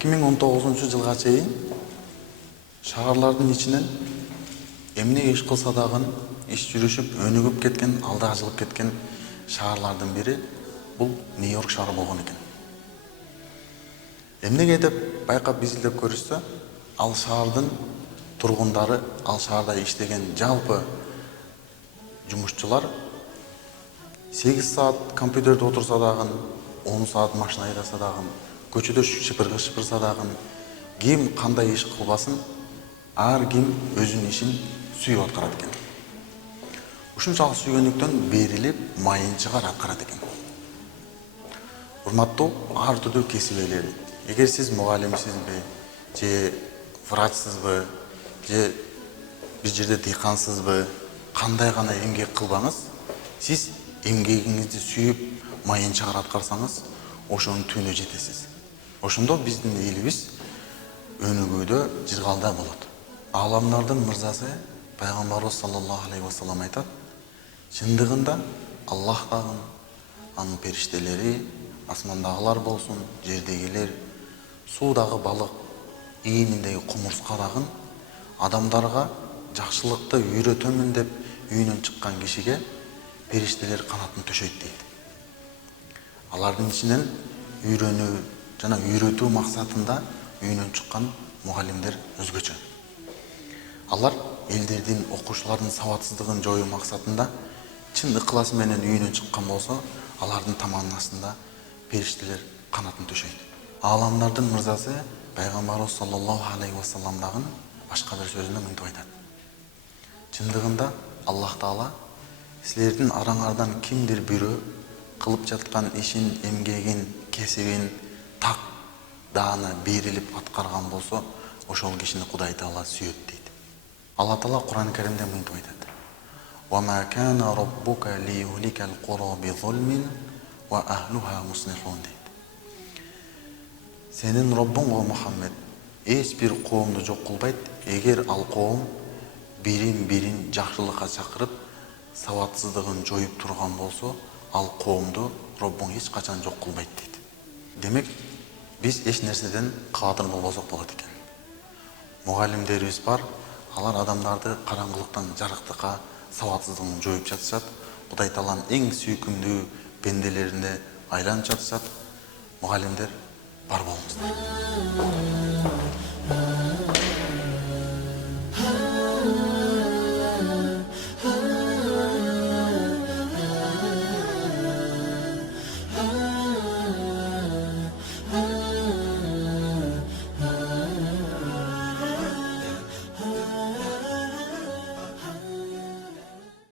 2019 жылга чейин шаарлардын ичинен эмне иш кылса дагы иш жүрүшүп өнүгүп кеткен, алда жылып кеткен шаарлардын бири бул Нью-Йорк шаары болгон экен. Эмнеге деп байкап изилдеп көрүшсө, ал шаардын тургундары, ал шаарда иштеген жалпы жумушчулар 8 саат компьютерде отурса дагы, 10 саат машина айдаса дагы, көчөдө шыпыргы шыпырса дагы, ким кандай иш кылбасын, ар ким өзүнүн ишин сүйүп аткарат экен. Ушунчалык сүйгөндүктөн берилип, майын чыгар аткарат экен. Урматтуу ар түрдүү кесип ээлери. Эгер сиз мугалимсизби, же врачсызбы, же бир жерде дыйкансызбы, кандай гана эмгек кылбаңыз, сиз эмгегиңизди сүйүп, майын чыгар аткарсаңыз, ошонун түбүнө жетесиз. Ошондо биздин элибиз өнүгүүдө жыргалда болот. Аламдардын мырзасы Пайгамбарыбыз саллаллаху алейхи ва саллям айтат: чындыгында Аллах дагы, анын периштелери, асмандагылар болсун, жердегилер, суудагы балык, ийниндеги кумурска дагы адамдарга жакшылыкты үйрөтөмүн деп үйүнөн чыккан кишиге периштелер канатын төшөйт дейт. Алардын ичинен үйрөнүү жана үйрөтүү максатында үйүнөн чыккан мугалимдер өзгөчө. Алар элдердин, окуучулардын сабатсыздыгын жоюу максатында чын ыкласы менен үйүнөн чыккан болсо, алардын таманасында периштелер канатын төшөйт. Аламдардын мырзасы Пайгамбарыбыз саллаллаху алейхи ва саллям дагы башка бир сөзүндө мынтип айтат: чындыгында Аллах Таала силердин араңардан кимдир бирөө кылып жаткан ишин, эмгегин, кесибин так даана берилип аткарган болсо, ошол кишини Кудай Таала сүйөт дейт. Алла Таала Кур'ан-ы Каримде мынтип айтат: "Ва ма кана раббука лиюликал кура бизулмин ва ахлуха муслихун" дейт. Сенин Роббуң о Мухаммед эч бир коомду жок кылбайт, эгер ал коом бирин жакшылыкка чакырып, сабатсыздыгын жоюп турган болсо, ал коомду Роббуң эч качан жок кылбайт дейт. Демек, биз эч нерседен кадыр болбосок болот экен. Мугалимдерибиз бар, алар адамдарды караңгылыктан жарыктыкка, сабатсыздыгын жоюп жатышат. Кудай Тааланын эң сүйкүмдүү бенделерине айланып жатышат. Мугалимдер бар болуңуздар.